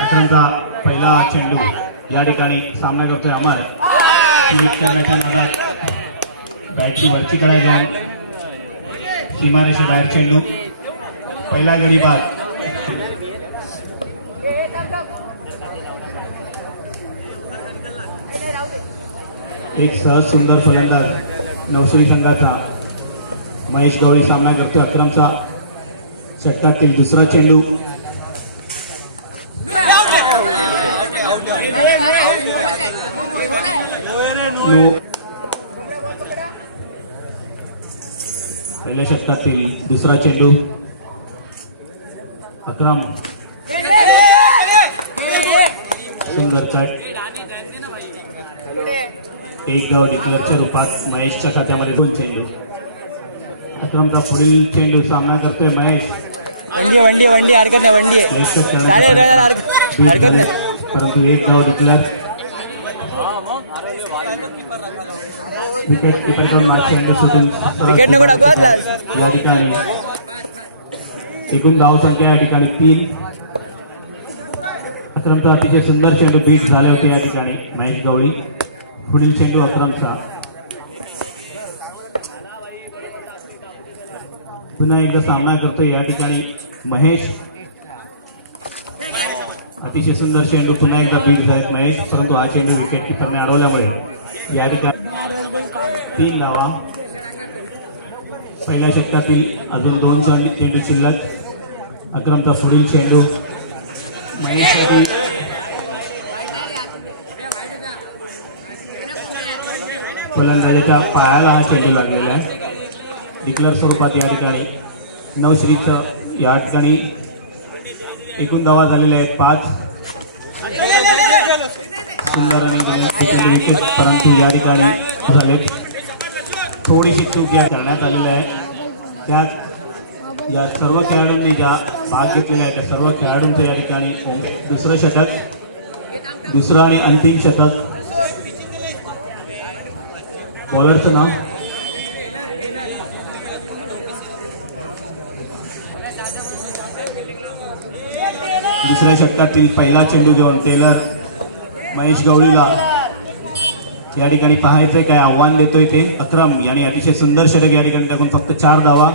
अकरमचा पहिला चेंडू या ठिकाणी सामना करतोय अमर. बॅटची वरची कडा घेऊन सीमारेषे बाहेर चेंडू. पहिला गडी बाद. एक सहज सुंदर फलंदाज नवसरी संघाचा महेश गवळी सामना करतोय अकरमचा षटकातील दुसरा चेंडू. पहिल्या षटकातील दुसरा चेंडू. अकरम सुंदर कट. एक धाव डिक्लेअरच्या रूपात महेशच्या खात्यामध्ये 2 चेंडू. अकरमचा पुढील चेंडू सामना करतोय महेश. परंतु एक धाव डिक्लेअर. विकेट किपरकडून बाद चेंडू सुटून या ठिकाणी एकूण धाव संख्या या ठिकाणी 3. अकरमचा अतिशय सुंदर चेंडू बीट झाले होते या ठिकाणी महेश गवळी. पुढील चेंडू अकरमचा. पुन्हा एकदा सामना करतोय या ठिकाणी महेश. अतिशय सुंदर चेंडू पुन्हा एकदा बीट झालेत महेश. परंतु हा चेंडू विकेट किपरने अडवल्यामुळे या ठिकाणी 3 धावा. पहिल्या षटकातील अजून 2 चेंडू शिल्लक. अकरमचा पुढील चेंडू महेशसाठी. फलंदाजाच्या पायाला हा चेंडू लागलेला आहे. डिक्लेअर स्वरूपात या ठिकाणी नवश्रीचं या ठिकाणी एकूण धावा झालेल्या आहेत 5. सुंदर रनिंग विकेट. परंतु या ठिकाणी झालेत थोडीशी चूक या करण्यात आलेली आहे. त्यात या सर्व खेळाडूंनी ज्या भाग घेतलेला आहे त्या सर्व खेळाडूंचं या ठिकाणी दुसरं षटक, दुसरं आणि अंतिम षटक. बॉलरचं नाव दुसऱ्या षटकातील पहिला चेंडू देऊन टेलर महेश गवळीला या ठिकाणी पाहायचंय काय आव्हान देतोय ते. अकरम यांनी अतिशय सुंदर षटक या ठिकाणी टाकून फक्त 4 धावा.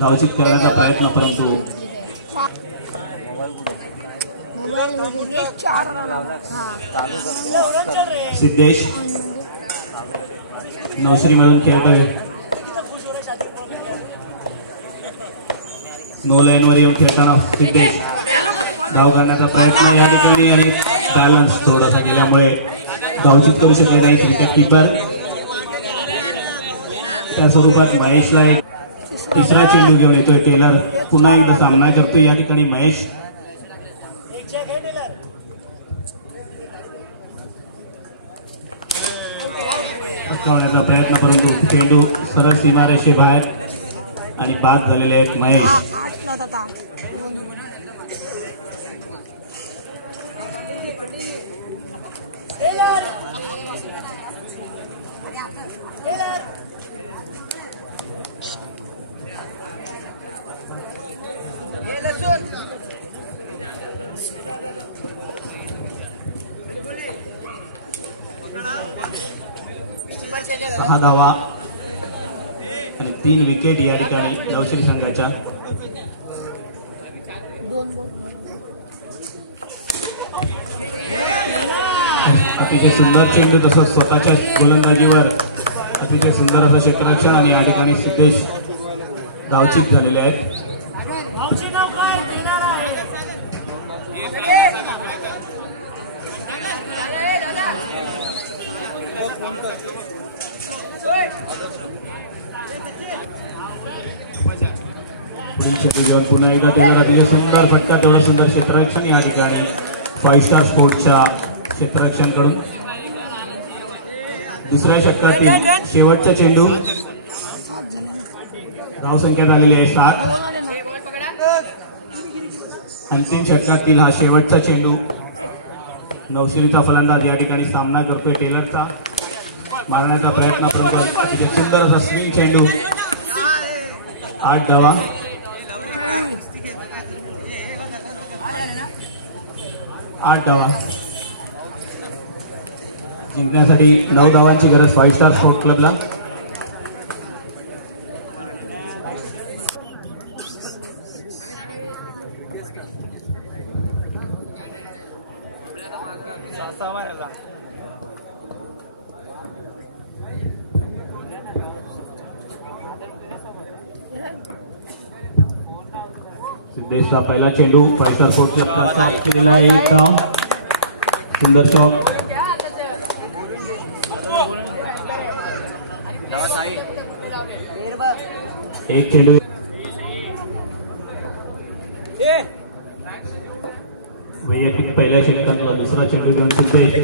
धावचित करण्याचा प्रयत्न परंतु सिद्धेश नवश्री मिळून खेळतोय. नो लाईनवर येऊन खेळताना सिद्धेश धाव करण्याचा प्रयत्न या ठिकाणी आणि बॅलन्स थोडासा गेल्यामुळे धावचित करू शकले नाही विकेट किपर. त्या स्वरूपात महेशला एक तिसरा चेंडू घेऊन येतोय टेलर. पुन्हा एकदा सामना करतोय या ठिकाणी महेश. पटकावण्याचा प्रयत्न परंतु चेंडू सरळ सीमारेषे बाहेर आणि बाद झालेले आहेत महेश. सहा धावा आणि 3 विकेट या ठिकाणी नवश्री संघाच्या. अतिशय सुंदर चेंडू तसंच स्वतःच्या गोलंदाजीवर अतिशय सुंदर असं क्षेत्ररक्षण आणि या ठिकाणी सिद्धेश धावचित झालेले आहेत. पुढील चेंडू घेऊन पुन्हा एकदा टेलर. अतिशय सुंदर फटका, तेवढं सुंदर क्षेत्ररक्षण या ठिकाणी 5 स्टार स्पोर्ट्सच्या क्षेत्ररक्षण कडून. दुसऱ्या षटकातील शेवटचा चेंडू. धावसंख्या झालेली आहे 7. अंतिम षटकातील हा शेवटचा चेंडू. नवशिरीचा फलंदाज या ठिकाणी सामना करतोय टेलरचा. मारण्याचा प्रयत्न परंतु अतिशय सुंदर असा स्विंग चेंडू. 8 धावा. जिंकण्यासाठी 9 धावांची गरज फाईव्ह स्टार स्पोर्ट्स क्लबला. सिद्धेशचा पहिला चेंडू फाईव्ह स्टार स्पोर्ट्स क्लबचा केलेला आहे. एक धाव. सुंदर शॉट. एक चेंडू. वैयक्तिक पहिल्या षटकातला दुसरा चेंडू घेऊन सिद्धेश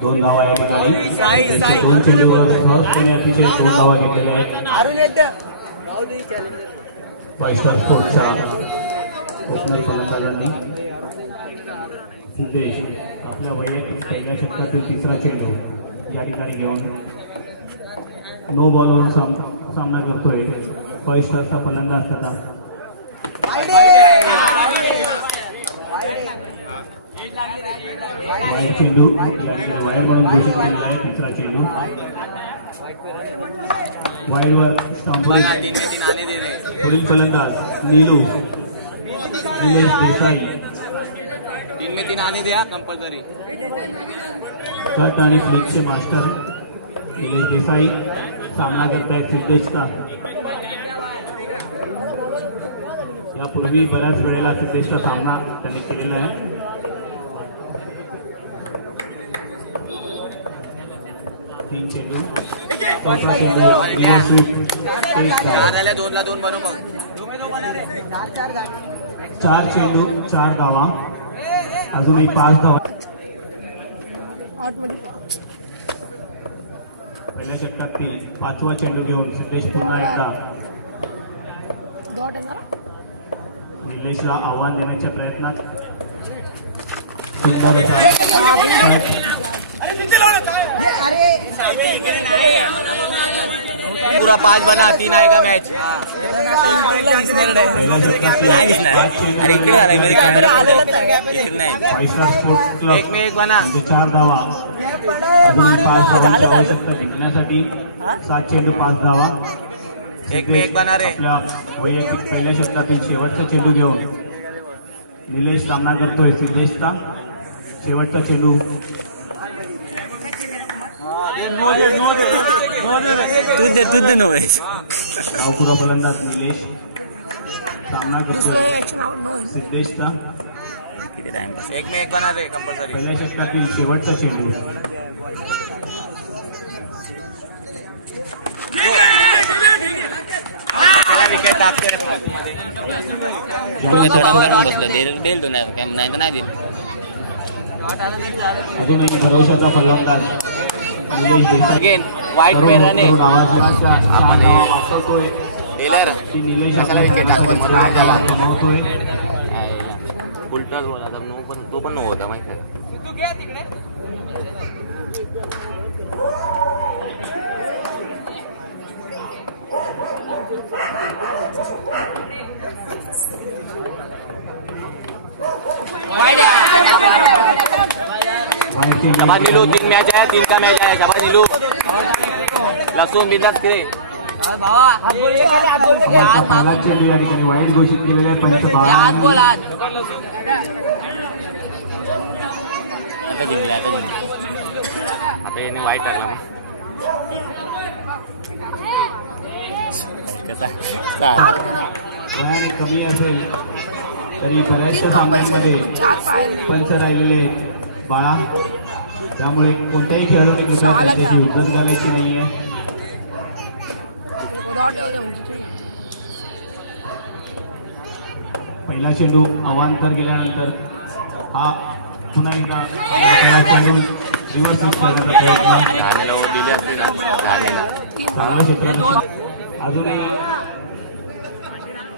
दोन धावा या ठिकाणी. 2 चेंडूवर सहजपणे अतिशय 2 धावा घेतलेल्या आहेत फाईव्ह स्टार स्पोर्ट्सच्या ओपनर फलंदाजांनी. सिद्धेश आपल्या वैयक्तिक पहिल्या षटकातील तिसरा चेंडू या ठिकाणी घेऊन नो बॉलवरून सामना करतोय फाईव्ह स्टारचा फलंदाज तथा वाईड चेंडू वाईड म्हणून घोषित केलेला आहे. तिसरा चेंडू वाईडवर स्टॉम्पर. पुढील फलंदाज निलेश देसाई. कट आणि फ्लिकचे मास्टर निलेश देसाई सामना करतायत सिद्धेशचा. यापूर्वी बऱ्याच वेळेला सिद्धेशचा सामना त्यांनी केलेला आहे. चेंडू चौथा चेंडू 4 चेंडू 4 धावा. अजूनही 5 धावा. पहिल्या षटकातील 5वा चेंडू घेऊन सिद्धेश पुन्हा एकदा निलेशला आव्हान देण्याच्या प्रयत्नात. सुंदर पूरा 5 बना 3 आएगा मैच. पहिल्या षटकातील 5 चेंडू फाईव्ह स्टार स्पोर्ट्स क्लब 1 में 1 बना. 4 धावा. अजूनही 5 धावांची आवश्यकता. जिंकण्यासाठी 7 चेंडू 5 धावा. 1 में 1 बना रे. आपल्या वैयक्तिक पहिल्या षटकातील शेवटचा चेंडू घेऊन निलेश सामना करतोय सिद्धेशचा. शेवटचा चेंडू डावखुरा फलंदाज निलेश सामना करतोय सिद्धेशचा. 1 में 1 बना रे कंपल्सरी. पहिल्या षटकातील शेवटचा चेंडू विकेट टाकते रे. अजूनही भरवशाचा फलंदाज निलेश देसाई वाईट पेराने आपण वाचवतोय. टेलर निलेश कशाला विकेट टाकतो मरून त्याला गमावतोय. उलटाच बोला तो पण नो होता माहिती आहे. शाबाश नीलू. 3 मैच है 3 का मैच है. शाबाश नीलू. लसूण बिंदास फिरे. पहिला चेंडू या ठिकाणी वाईड घोषित केलेले आहे पंच आता याने वाईट टाकला मग. वयाने कमी असेल तरी बऱ्याचशा सामन्यांमध्ये पंच राहिलेले आहेत बाळा. त्यामुळे कोणत्याही खेळाडूने कृपया त्यांच्याशी उद्धत घालायची नाहीये. पहिला चेंडू अवांतर गेल्यानंतर हा पुन्हा एकदा पहिला चेंडू रिव्हर्स स्विच करण्याचा प्रयत्न. चांगलं क्षेत्र. अजूनही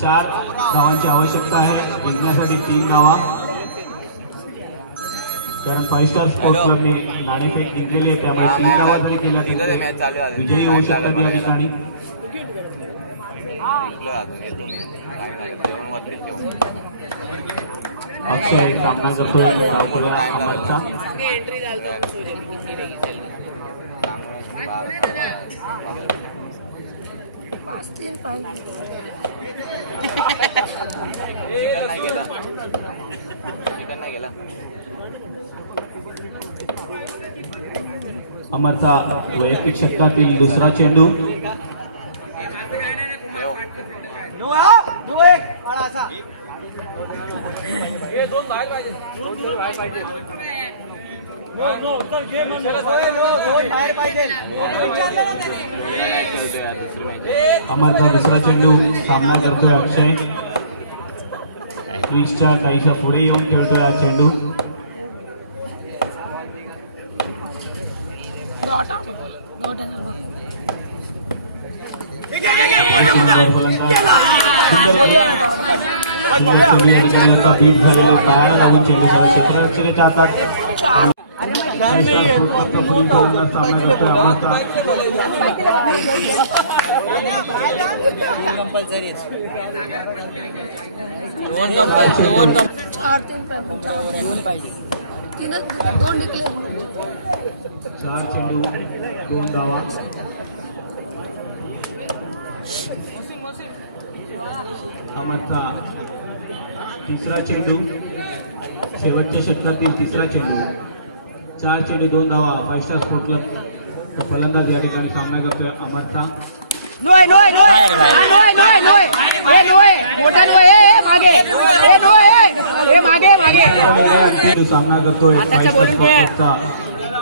4 धावांची आवश्यकता आहे. जिंकण्यासाठी 3 धावा. कारण 5 स्टार स्पोर्ट्स क्लबने नाणेफेक जिंकलेली आहे, त्यामुळे 3 धावा जरी केल्या तरी ते विजयी होऊ शकतात या ठिकाणी. अक्षय सामना करतोय धावखोऱ्या अमरचा. अमरचा वैयक्तिक षटकातील दुसरा चेंडू. अमरचा दुसरा चेंडू सामना करतोय अक्षय. क्रीजच्या काहीशा पुढे येऊन खेळतोय हा चेंडू. बीट झालेलो पायाला लागून चेंडू सगळं क्षेत्ररक्षणाच्या हातात. सामना करतोय अमरचा. चार चेंडू 2 धावा. अमरचा तिसरा चेंडू, शेवटच्या षटकातील तिसरा चेंडू. 4 चेंडू 2 धावा. 5 स्टार स्पोर्ट्स क्लब फलंदाज या ठिकाणी सामना करतोय अमरचा. सामना करतोय 5 स्टार स्पोर्ट्स क्लबचा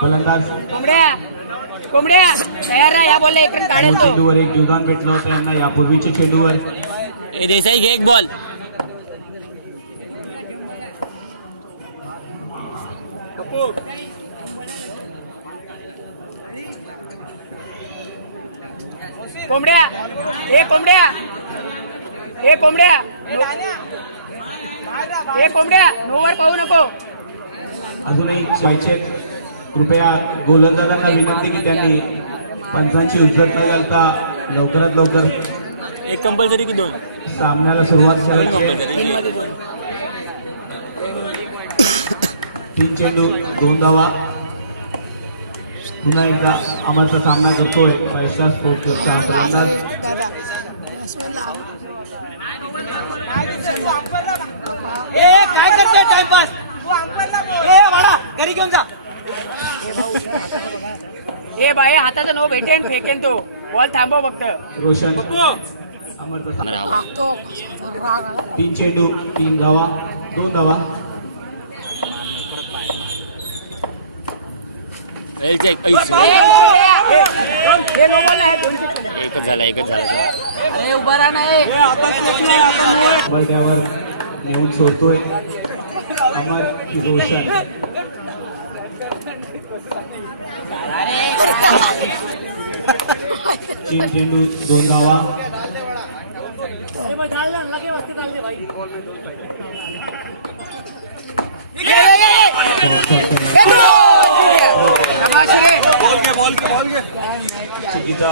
फलंदाज. चेंडूवर एक जीवदान भेटलं होतं यांना यापूर्वीच्या चेंडूवर. देसाई घे एक बॉल. कोंबड्या नोवर पाहू नको. अजूनही पाहिजे. कृपया गोलंदाजांना विनंती की त्यांनी पंचांची उजत न घालता लवकरात लवकर एक कंपल्सरी की 2 सामन्याला सुरुवात करायची आहे. 3 चेंडू 2 धावा. पुन्हा एकदा अमरचा सामना करतोय 5 स्टार स्पोर्ट्स क्लबचा फलंदाज. काय करतोय टाइमपास. घरी घेऊन जा. ए बाई हाताचं नो भेटेन फेकेन तो बॉल थांबव फक्त. रोशन अमरचा 3 चेंडू 3 धावा 2 धावा. अरे उभा राहा नाही. त्यावर नेऊन सोडतोय अमर की रोशन. 3 चेंडू 2 धावा. चुकीचा